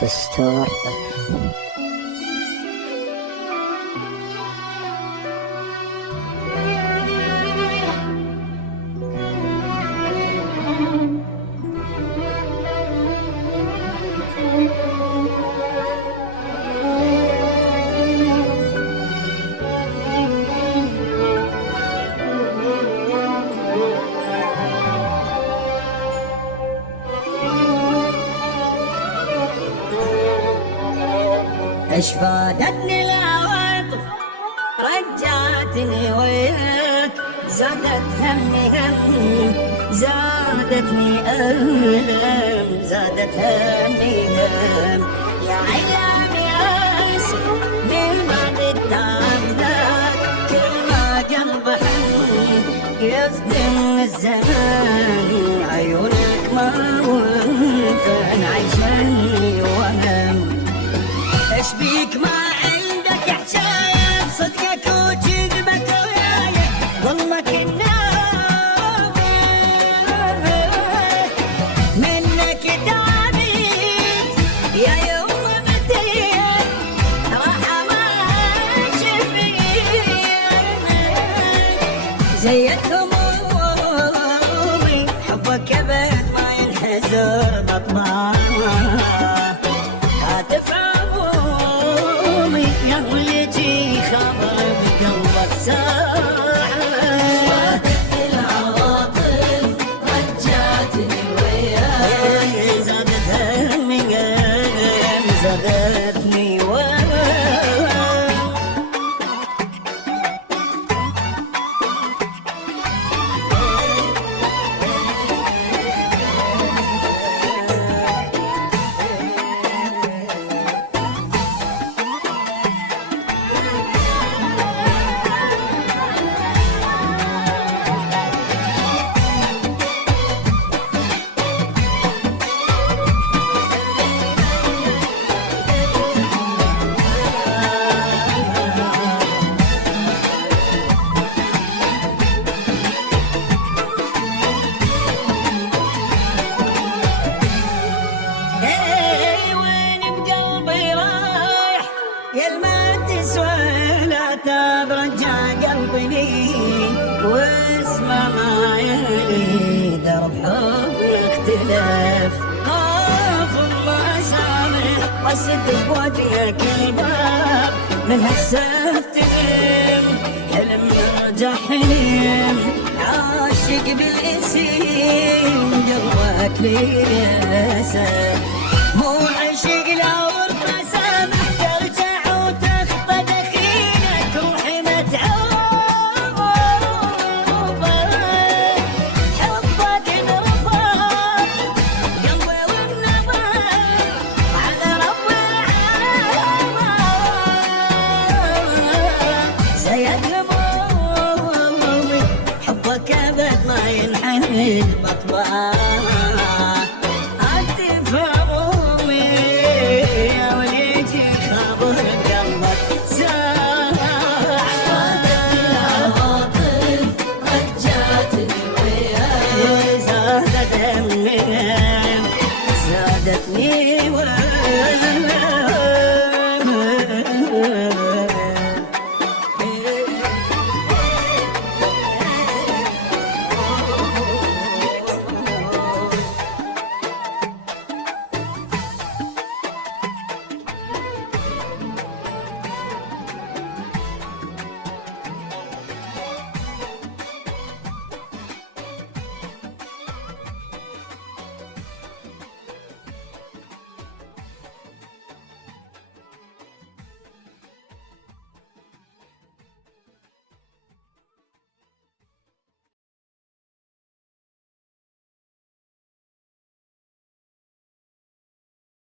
تستر. اشفادتني العواطف رجعتني وياك، زادت همي هم، زادتني ألم، زادت همي هم. يا عيام يا اسف من بعد التعبناك، كل ما قلب حن يصدم الزمان، عيونك ما وفن عيشني وهم. ايش بيك ما عندك حساب، صدقك وكذبك وياي ظلمك النار، منك تعبت يا يوم متين راحة ما شفيت، زيت همومي حبك ابد ما ينحزر بطبعه، يا ولدي خبر بقلبك ساعة، العواطف رجعتني وياك، زادت همي زادتني برجع قلبي لي واسمع ما يلي، درب حبنا اختلاف، خاف الله سامح واسد بوجهك الباب، من هسه تنم حلم نرجع حلم، عاشق بالاسم قلبك للاسف، مو عشق لا ورطه سامح ترجع وتخطى دخيلك، روحي متعوبه حبك انرفض قلبي والنظر على رب العالم، زيد همومي حبك ابد ما ينحل بطبعه، زادتني